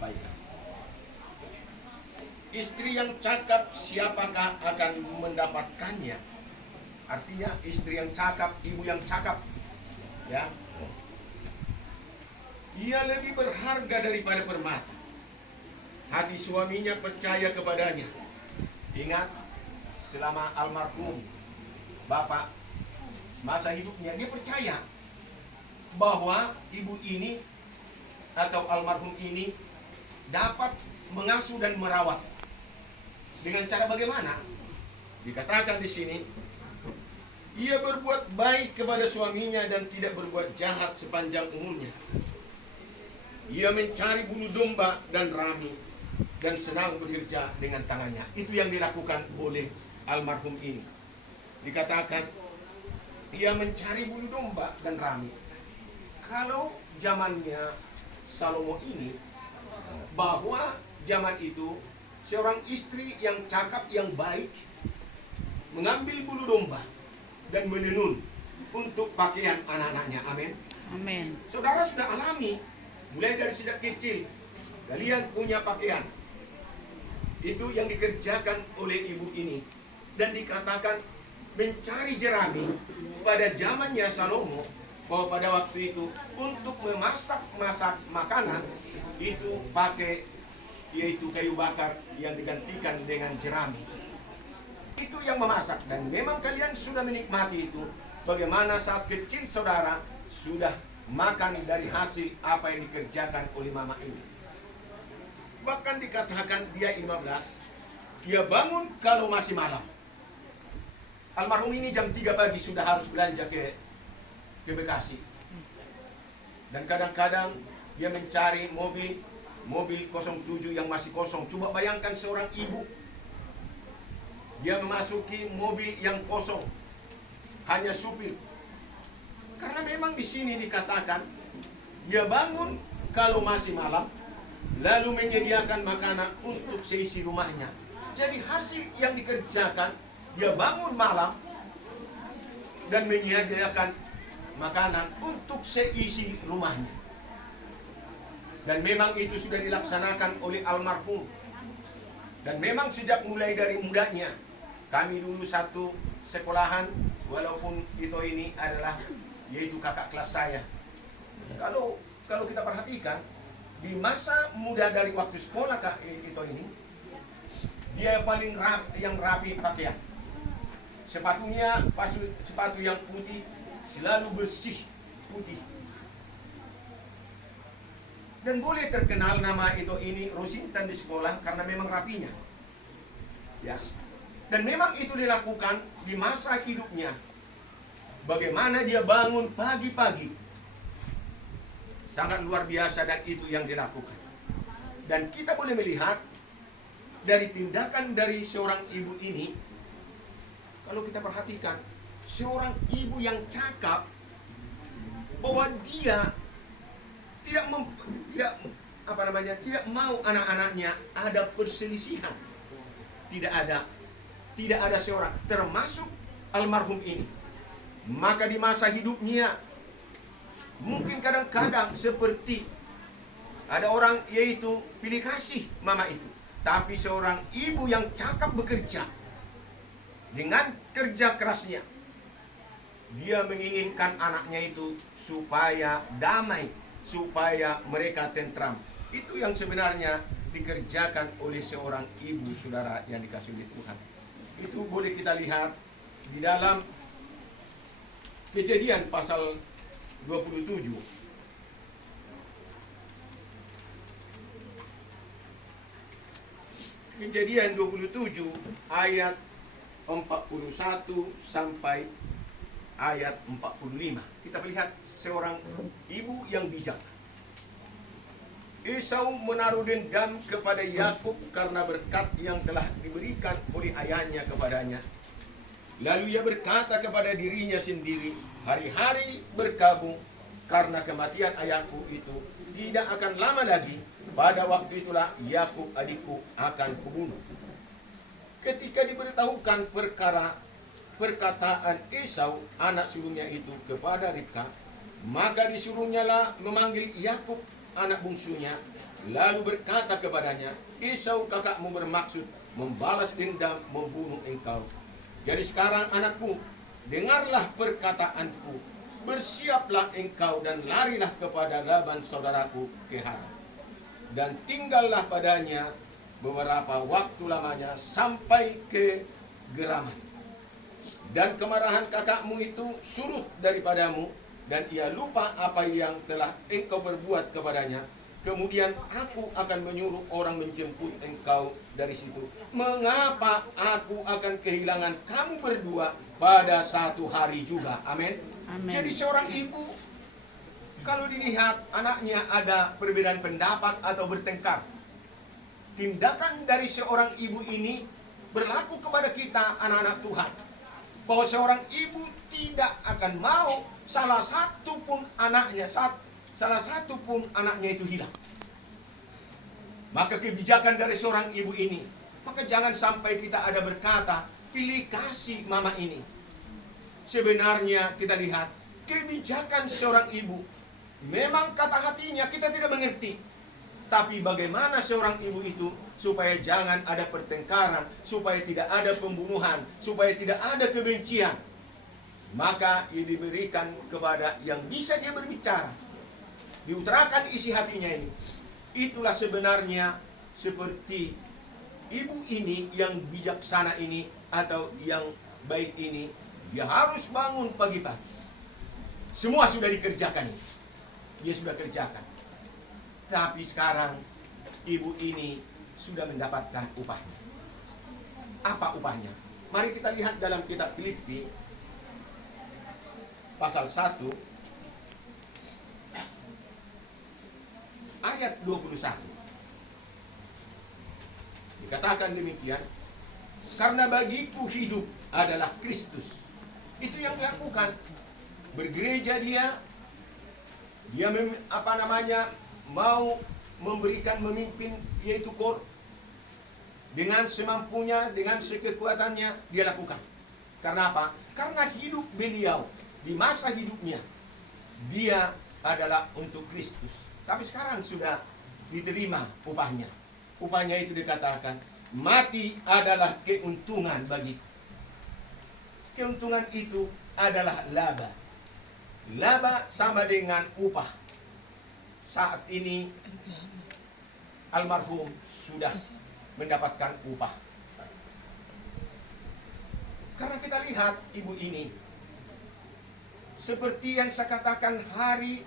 sampaikan. Istri yang cakap, siapakah akan mendapatkannya? Artinya istri yang cakap, ibu yang cakap, ya, ia lebih berharga daripada permata. Hati suaminya percaya kepadanya. Ingat, selama almarhum bapak masa hidupnya, dia percaya bahwa ibu ini atau almarhum ini dapat mengasuh dan merawat. Dengan cara bagaimana? Dikatakan di sini, ia berbuat baik kepada suaminya dan tidak berbuat jahat sepanjang umurnya. Ia mencari bulu domba dan rami dan senang bekerja dengan tangannya. Itu yang dilakukan oleh almarhum ini. Dikatakan, ia mencari bulu domba dan rami. Kalau zamannya Salomo ini, bahwa zaman itu seorang istri yang cakap, yang baik, mengambil bulu domba dan menenun untuk pakaian anak-anaknya. Amin. Amin. Saudara sudah alami, mulai dari sejak kecil, kalian punya pakaian. Itu yang dikerjakan oleh ibu ini. Dan dikatakan mencari jerami pada zamannya Salomo, bahwa pada waktu itu untuk memasak makanan itu pakai yaitu kayu bakar yang digantikan dengan jerami. Itu yang memasak, dan memang kalian sudah menikmati itu, bagaimana saat kecil saudara sudah makan dari hasil apa yang dikerjakan oleh mama ini. Bahkan dikatakan dia 15, dia bangun kalau masih malam. Almarhum ini jam 3 pagi sudah harus belanja ke Bekasi. Dan kadang-kadang dia mencari mobil 07 yang masih kosong. Coba bayangkan seorang ibu, dia memasuki mobil yang kosong, hanya supir. Karena memang di sini dikatakan dia bangun kalau masih malam, lalu menyediakan makanan untuk seisi rumahnya. Jadi hasil yang dikerjakan, dia bangun malam dan menyediakan makanan untuk seisi rumahnya. Dan memang itu sudah dilaksanakan oleh almarhum. Dan memang sejak mulai dari mudanya, kami dulu satu sekolahan, walaupun itu ini adalah yaitu kakak kelas saya. Kalau kita perhatikan, di masa muda dari waktu sekolah itu ini, dia yang rapi pakaian. Sepatunya sepatu yang putih, selalu bersih putih. Dan boleh terkenal nama itu ini Rosintan di sekolah karena memang rapinya. Ya. Dan memang itu dilakukan di masa hidupnya. Bagaimana dia bangun pagi-pagi. Sangat luar biasa, dan itu yang dilakukan. Dan kita boleh melihat dari tindakan dari seorang ibu ini, kalau kita perhatikan, seorang ibu yang cakap, bahwa dia tidak mau anak-anaknya ada perselisihan. Tidak ada seorang, termasuk almarhum ini. Maka di masa hidupnya, mungkin kadang-kadang seperti ada orang yaitu pilih kasih mama itu. Tapi seorang ibu yang cakap bekerja dengan kerja kerasnya, dia menginginkan anaknya itu supaya damai, supaya mereka tentram. Itu yang sebenarnya dikerjakan oleh seorang ibu, saudara yang dikasihi oleh Tuhan. Itu boleh kita lihat di dalam Kejadian pasal 27. Kejadian 27 ayat 41 sampai ayat 45. Kita melihat seorang ibu yang bijak. Esau menaruh dendam kepada Yakub karena berkat yang telah diberikan oleh ayahnya kepadanya. Lalu ia berkata kepada dirinya sendiri, hari-hari berkabung karena kematian ayahku itu tidak akan lama lagi. Pada waktu itulah Yakub adikku akan kubunuh. Ketika diberitahukan perkataan Esau anak sulungnya itu kepada Ribka, maka disuruhnyalah memanggil Yakub anak bungsunya, lalu berkata kepadanya, Esau kakakmu bermaksud membalas dendam, membunuh engkau. Jadi sekarang anakku, dengarlah perkataanku, bersiaplah engkau dan larilah kepada Laban saudaraku ke Haran, dan tinggallah padanya beberapa waktu lamanya sampai ke Geraman. Dan kemarahan kakakmu itu surut daripadamu, dan ia lupa apa yang telah engkau perbuat kepadanya. Kemudian aku akan menyuruh orang menjemput engkau dari situ. Mengapa aku akan kehilangan kamu berdua pada satu hari juga? Amin. Jadi seorang ibu, kalau dilihat anaknya ada perbedaan pendapat atau bertengkar, tindakan dari seorang ibu ini berlaku kepada kita anak-anak Tuhan, bahwa seorang ibu tidak akan mau salah satu pun anaknya itu hilang. Maka kebijakan dari seorang ibu ini, maka jangan sampai kita ada berkata, pilih kasih mama ini. Sebenarnya kita lihat kebijakan seorang ibu, memang kata hatinya kita tidak mengerti, tapi bagaimana seorang ibu itu supaya jangan ada pertengkaran, supaya tidak ada pembunuhan, supaya tidak ada kebencian, maka ia diberikan kepada yang bisa dia berbicara, diutarakan isi hatinya ini. Itulah sebenarnya seperti ibu ini yang bijaksana ini atau yang baik ini, dia harus bangun pagi-pagi. Semua sudah dikerjakan ini, dia sudah kerjakan. Tapi sekarang ibu ini sudah mendapatkan upahnya. Apa upahnya? Mari kita lihat dalam kitab Filipi pasal 1 ayat 21. Dikatakan demikian, karena bagiku hidup adalah Kristus. Itu yang dilakukan. Bergereja dia mau memberikan memimpin, yaitu KOR, dengan semampunya, dengan sekekuatannya dia lakukan. Karena apa? Karena hidup beliau di masa hidupnya dia adalah untuk Kristus. Tapi sekarang sudah diterima upahnya. Upahnya itu dikatakan, mati adalah keuntungan bagiku. Keuntungan itu adalah laba. Laba sama dengan upah. Saat ini almarhum sudah mendapatkan upah. Karena kita lihat ibu ini, seperti yang saya katakan hari